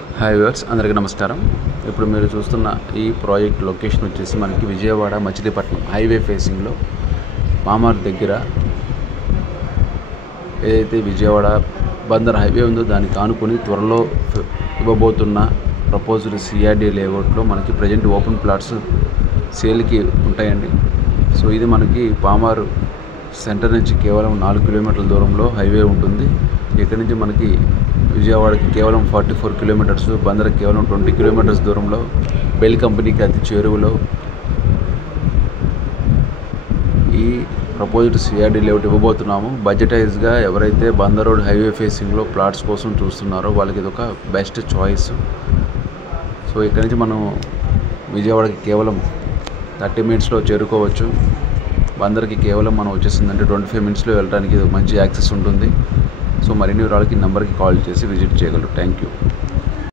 Hi viewers, అందరికీ నమస్కారం. ఇప్పుడు మీరు చూస్తున్న ఈ ప్రాజెక్ట్ లొకేషన్ వచ్చేసి మనకి విజయవాడ మచిలీపట్నం హైవే ఫేసింగ్లో పామార్ దగ్గర ఏదైతే విజయవాడ బందర్ హైవే ఉందో దానికి ఆనుకొని త్వరలో ఇవ్వబోతున్న ప్రపోజ్డ్ సిఆర్డీ లేఅవుట్లో మనకి ప్రజెంట్ ఓపెన్ ప్లాట్స్ సేల్కి ఉంటాయండి. సో ఇది మనకి పామార్ సెంటర్ నుంచి కేవలం 4 కిలోమీటర్ల దూరంలో హైవే ఉంటుంది. ఇక్కడి నుంచి మనకి విజయవాడకి కేవలం 44 కిలోమీటర్స్, బందర్కి కేవలం 20 కిలోమీటర్స్ దూరంలో బెల్ కంపెనీకి అతి చేరువలో ఈ ప్రపోజ్డ్ సిఆర్డీ లేఅవుట్ ఇవ్వబోతున్నాము. బడ్జెటైజ్గా ఎవరైతే బందర్ రోడ్ హైవే ఫేసింగ్లో ప్లాట్స్ కోసం చూస్తున్నారో వాళ్ళకి ఇది ఒక బెస్ట్ చాయిస్. సో ఇక్కడి నుంచి మనం విజయవాడకి కేవలం 30 మినిట్స్లో చేరుకోవచ్చు. బందర్కి కేవలం మనం వచ్చేసిందంటే 25 మినిట్స్లో వెళ్ళడానికి ఇది మంచి యాక్సెస్ ఉంటుంది. సో మరిన్ని వివరాలకి నెంబర్కి కాల్ చేసి విజిట్ చేయగలరు. Thank you.